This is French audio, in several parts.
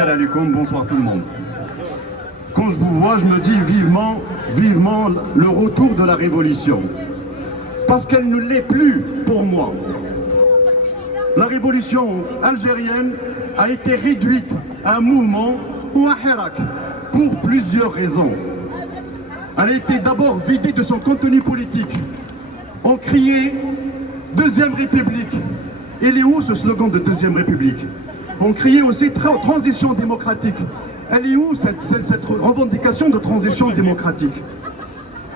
Khair alaikum, bonsoir tout le monde. Quand je vous vois, je me dis vivement, vivement le retour de la révolution. Parce qu'elle ne l'est plus pour moi. La révolution algérienne a été réduite à un mouvement ou un hirak pour plusieurs raisons. Elle a été d'abord vidée de son contenu politique. On criait Deuxième République. Il est où ce slogan de Deuxième République? On criait aussi transition démocratique. Elle est où cette revendication de transition démocratique?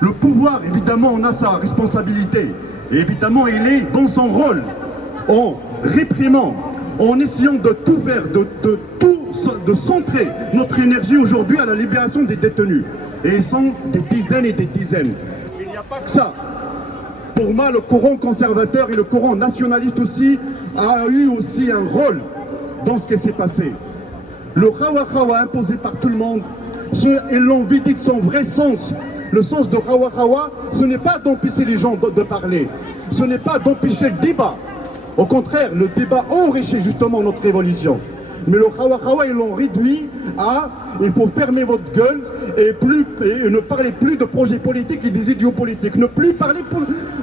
Le pouvoir, évidemment, on a sa responsabilité. Et évidemment, il est dans son rôle, en réprimant, en essayant de tout faire, de centrer notre énergie aujourd'hui à la libération des détenus. Et ils sont des dizaines et des dizaines. Il n'y a pas que ça. Pour moi, le courant conservateur et le courant nationaliste aussi a eu aussi un rôle dans ce qui s'est passé. Le Hawa Hawa imposé par tout le monde, ils l'ont vidé de son vrai sens. Le sens de Hawa Hawa, ce n'est pas d'empêcher les gens de parler, ce n'est pas d'empêcher le débat. Au contraire, le débat enrichit justement notre révolution. Mais le Hawa Hawa, ils l'ont réduit à il faut fermer votre gueule et ne parler plus de projets politiques et des idéaux politiques. Ne plus parler pour...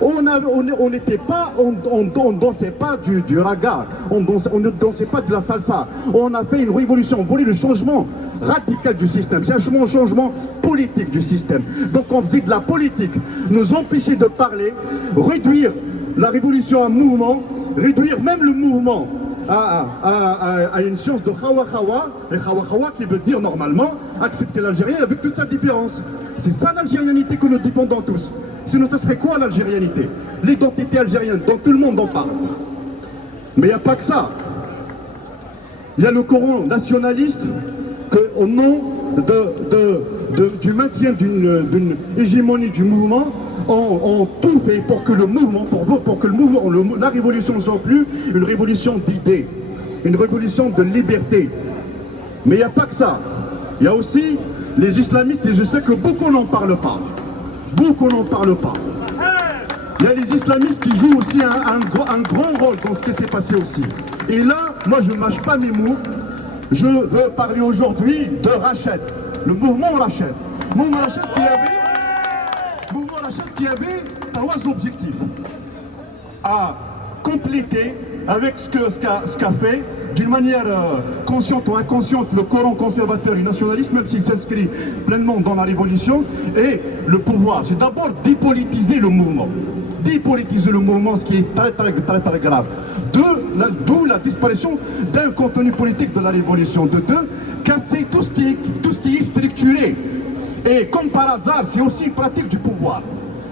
On n'était pas, on dansait pas du raga, on ne dansait pas de la salsa. On a fait une révolution, on voulait le changement radical du système. C'est un changement politique du système. Donc on faisait de la politique, nous empêcher de parler, réduire la révolution à un mouvement, réduire même le mouvement à une science de Hawa Hawa, et Hawa Hawa qui veut dire normalement accepter l'Algérien avec toute sa différence. C'est ça l'algérianité que nous défendons tous. Sinon ce serait quoi l'algérianité? L'identité algérienne dont tout le monde en parle. Mais il n'y a pas que ça. Il y a le courant nationaliste qu'au nom du maintien d'une hégémonie du mouvement, on tout fait pour que le mouvement, la révolution ne soit plus une révolution d'idées, une révolution de liberté. Mais il n'y a pas que ça. Il y a aussi les islamistes, et je sais que beaucoup n'en parlent pas. Beaucoup n'en parlent pas. Il y a les islamistes qui jouent aussi un grand rôle dans ce qui s'est passé aussi. Et là, moi je ne mâche pas mes mots. Je veux parler aujourd'hui de Rachet, le mouvement Rachet. Le mouvement Rachet qui avait 3 objectifs à compléter avec ce qu'a fait d'une manière consciente ou inconsciente le courant conservateur et nationaliste, même s'il s'inscrit pleinement dans la révolution, et le pouvoir. C'est d'abord dépolitiser le mouvement. Dépolitiser le mouvement, ce qui est très grave. D'où la disparition d'un contenu politique de la révolution. De deux, casser tout ce qui est structuré. Et comme par hasard, c'est aussi une pratique du pouvoir.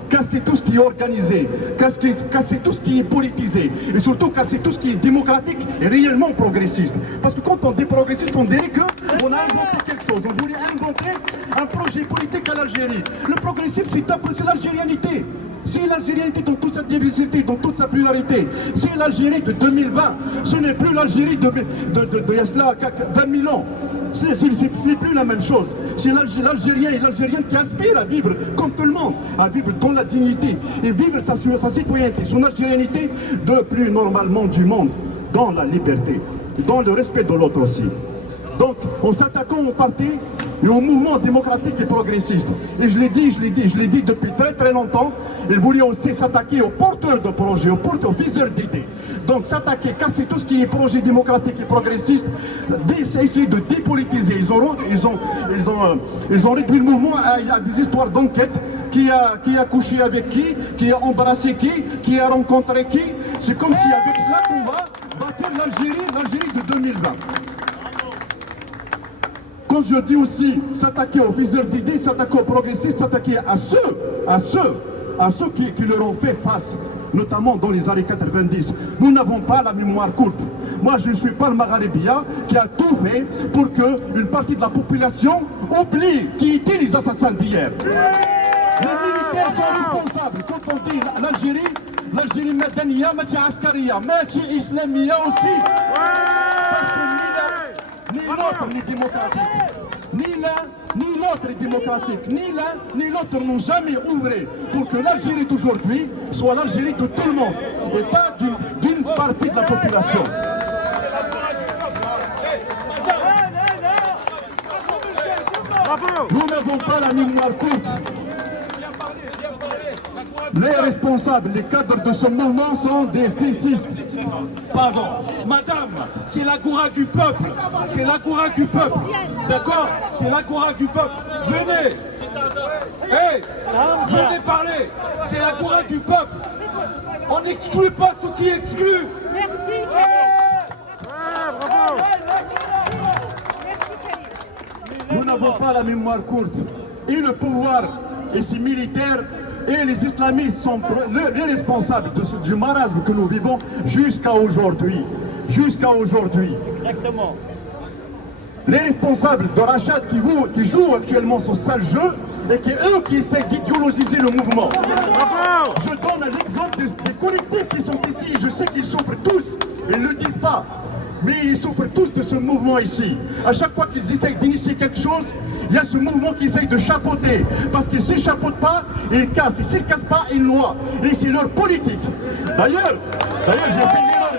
Casser tout ce qui est organisé, casser tout ce qui est politisé, et surtout casser tout ce qui est démocratique et réellement progressiste. Parce que quand on dit progressiste, on dirait qu'on a inventé quelque chose. On voulait inventer un projet politique à l'Algérie. Le progressisme, c'est l'algérianité. C'est l'Algérianité dans toute sa diversité, dans toute sa pluralité. C'est l'Algérie de 2020. Ce n'est plus l'Algérie de il y a cela 20 000 ans. Ce n'est plus la même chose. C'est l'Algérien et l'Algérienne qui aspire à vivre comme tout le monde, à vivre dans la dignité et vivre sa citoyenneté, son algérianité de plus normalement du monde, dans la liberté, dans le respect de l'autre aussi. Donc, en s'attaquant au parti et au mouvement démocratique et progressiste, et je l'ai dit depuis très longtemps, il voulait aussi s'attaquer aux porteurs de projets, aux viseurs d'idées. Donc s'attaquer, casser tout ce qui est projet démocratique et progressiste, essayer de dépolitiser. Ils ont réduit le mouvement à des histoires d'enquête. Qui a couché avec qui a embrassé qui a rencontré qui. C'est comme si avec cela qu'on va bâtir l'Algérie de 2020. Quand je dis aussi s'attaquer aux viseurs d'idées, s'attaquer aux progressistes, s'attaquer à ceux qui leur ont fait face, notamment dans les années 90. Nous n'avons pas la mémoire courte. Moi, je ne suis pas le Maghrébia qui a tout fait pour qu'une partie de la population oublie qui étaient les assassins d'hier. Les militaires sont responsables. Quand on dit l'Algérie madaniya, mati askariya, mati islamia aussi. Parce que ni l'autre n'est démocratique. Ni l'un, ni l'autre est démocratique. Ni l'un, ni l'autre n'ont jamais ouvré pour que l'Algérie d'aujourd'hui soit l'Algérie de tout le monde et pas d'une partie de la population. Nous n'avons pas la mémoire courte. Les responsables, les cadres de ce mouvement sont des flécistes. Pardon, madame, c'est l'agora du peuple. C'est l'agora du peuple. D'accord? C'est l'agora du peuple. Venez. Hey, venez parler. C'est l'agora du peuple. On n'exclut pas ceux qui excluent. Merci. Nous n'avons pas la mémoire courte. Et le pouvoir et ses militaires et les islamistes sont les responsables du marasme que nous vivons jusqu'à aujourd'hui. Jusqu'à aujourd'hui. Exactement. Les responsables de Rachad qui jouent actuellement ce sale jeu et qui eux qui essaient d'idéologiser le mouvement. Je donne l'exemple des collectifs qui sont ici. Je sais qu'ils souffrent tous, ils ne le disent pas. Mais ils souffrent tous de ce mouvement ici. À chaque fois qu'ils essayent d'initier quelque chose, il y a ce mouvement qui essaye de chapeauter. Parce qu'ils ne chapeautent pas, ils cassent. Et s'ils ne cassent pas, ils noient. Et c'est leur politique. D'ailleurs, j'ai fait l'erreur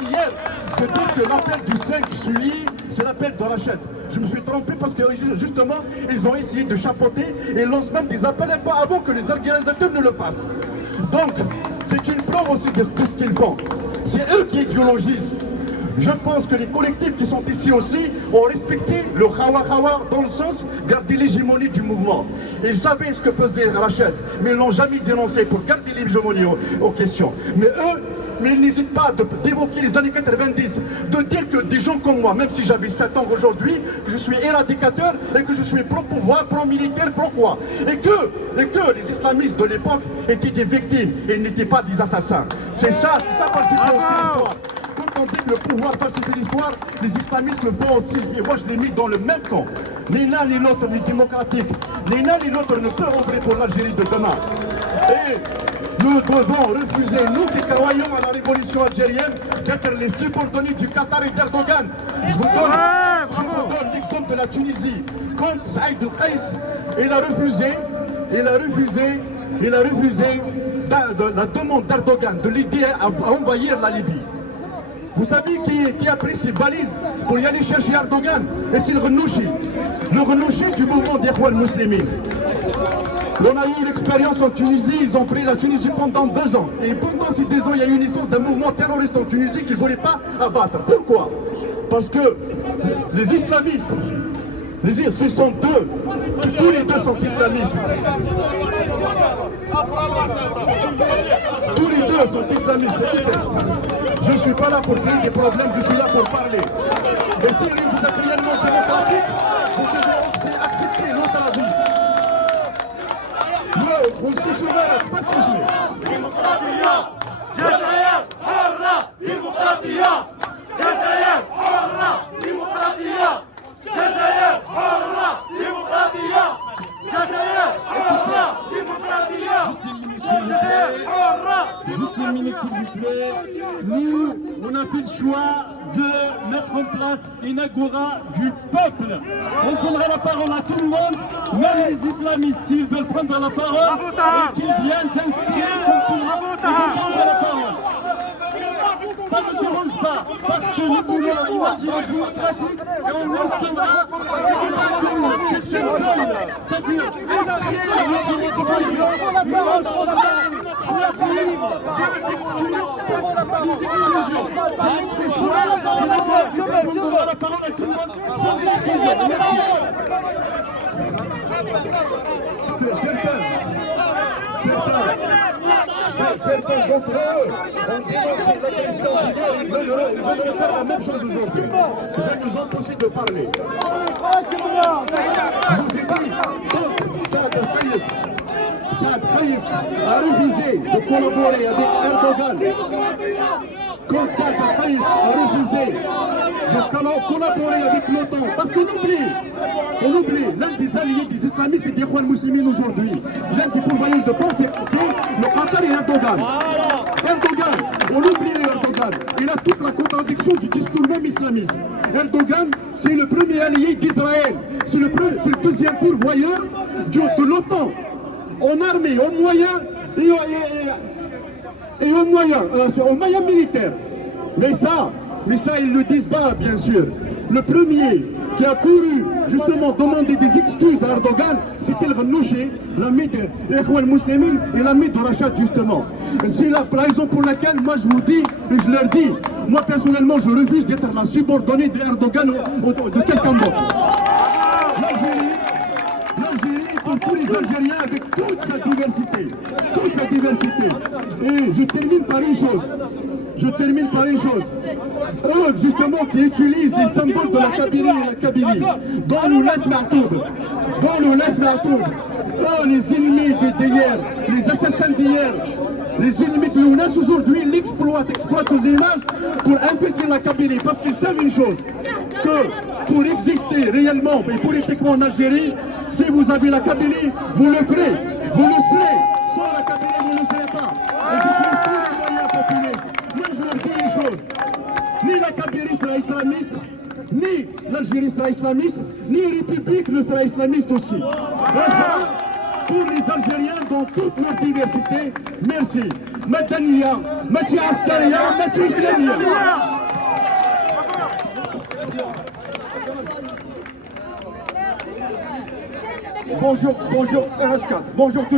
hier de dire que l'appel du 5 juillet, c'est l'appel de Rachad. Je me suis trompé parce que justement, ils ont essayé de chapeauter et ils lancent même des appels un peu avant que les organisateurs ne le fassent. Donc, c'est une preuve aussi de ce qu'ils font. C'est eux qui idéologisent. Je pense que les collectifs qui sont ici aussi ont respecté le Khawa dans le sens garder l'hégémonie du mouvement. Ils savaient ce que faisait Rachad, mais ils ne l'ont jamais dénoncé pour garder l'hégémonie aux questions. Mais eux, ils n'hésitent pas d'évoquer les années 90, de dire que des gens comme moi, même si j'avais 7 ans aujourd'hui, je suis éradicateur et que je suis pro-pouvoir, pro-militaire, pro-quoi. Et que les islamistes de l'époque étaient des victimes et n'étaient pas des assassins. C'est ça falsifier aussi l'histoire. Quand on dit que le pouvoir falsifie l'histoire, les islamistes le font aussi. Et moi, je l'ai mis dans le même camp. Ni l'un ni l'autre n'est démocratique. Ni l'un ni l'autre ne peut œuvrer pour l'Algérie de demain. Et nous devons refuser, nous qui croyons à la révolution algérienne, d'être les subordonnés du Qatar et d'Erdogan. Je vous donne l'exemple de la Tunisie. Quand Saïd El-Khaïs, il a refusé la demande d'Erdogan de l'aider à envahir la Libye. Vous savez qui a pris ses valises pour y aller chercher Erdogan? Et c'est le Renouchi du mouvement des Ikhwan Muslimin. On a eu l'expérience en Tunisie, ils ont pris la Tunisie pendant 2 ans. Et pendant ces 2 ans, il y a eu une naissance d'un mouvement terroriste en Tunisie qu'ils ne voulaient pas abattre. Pourquoi? Parce que les islamistes, ce sont deux, tous les deux sont islamistes. Tous les deux sont islamistes. Je ne suis pas là pour créer des problèmes, je suis là pour parler. Et si vous êtes réellement démocratique, vous devez accepter l'autre avis. On se souvient, pas se jouer. ديمقراطية جزائر حرة ديمقراطية جزائر حرة ديمقراطية جزائر حرة ديمقراطية جزائر حرة ديمقراطية جزائر حرة. Juste une minute s'il vous plaît. Nous, on a fait le choix de mettre en place une agora du peuple. On donnera la parole à tout le monde, même les islamistes, s'ils veulent prendre la parole et qu'ils viennent s'inscrire comme tout le monde, ils vont prendre la parole. Ça ne dérange pas, parce que nous voulons une Algérie démocratique et on instaurera c'est-à-dire l'exclusion, choisir d'exclure les exclusions. C'est notre choix, c'est la droite du peuple, on donnera la parole à tout le monde sans exclusion. Merci. Certains d'entre eux ont dénoncé la question d'hier, ils veulent faire la même chose aujourd'hui. Ils veulent nous empêcher de parler. Je vous ai dit, quand Saad El-Khaïs a refusé de collaborer avec Erdogan, quand Saad El-Khaïs a refusé de collaborer avec l'OTAN, parce qu'on oublie, l'un des alliés des islamistes et des Ikhwan Muslimin aujourd'hui, l'un des pourvoyeurs de paix, c'est le Qatar et Erdogan. Erdogan, on oublie Erdogan, il a toute la contradiction du discours même islamiste. Erdogan, c'est le premier allié d'Israël, c'est le deuxième pourvoyeur de l'OTAN, en armée, en moyens et en moyens militaires. Mais ça, ils ne le disent pas, bien sûr. Le premier qui a couru justement demander des excuses à Erdogan, c'était le Ghanouchi, l'ami des Ikhwan Muslimin et l'ami de Rachad justement. C'est la raison pour laquelle moi je vous dis, et je leur dis, moi personnellement je refuse d'être la subordonnée d'Erdogan de quelqu'un d'autre. L'Algérie pour tous les Algériens avec toute sa diversité. Et je termine par une chose. Eux, justement, qui utilisent les symboles de la Kabylie et la Kabylie, dans le laisse Ma'toub. Eux, les ennemis d'hier, les assassins d'hier, les ennemis de l'UNES aujourd'hui, ils exploitent ces images pour infiltrer la Kabylie. Parce qu'ils savent une chose, que pour exister réellement et politiquement en Algérie, si vous avez la Kabylie, vous le ferez, vous le serez. Sans la Kabylie, vous ne le serez pas. Et j'utilise tous les moyens populistes. Moi, je leur dis une chose. Ni la Kabylie sera islamiste, ni l'Algérie sera islamiste, ni la République ne sera islamiste aussi. Ça sera pour les Algériens dans toute leur diversité. Merci. Madaniya, Mati Askariya, Mati Islamiya. Bonjour RH4, bonjour tout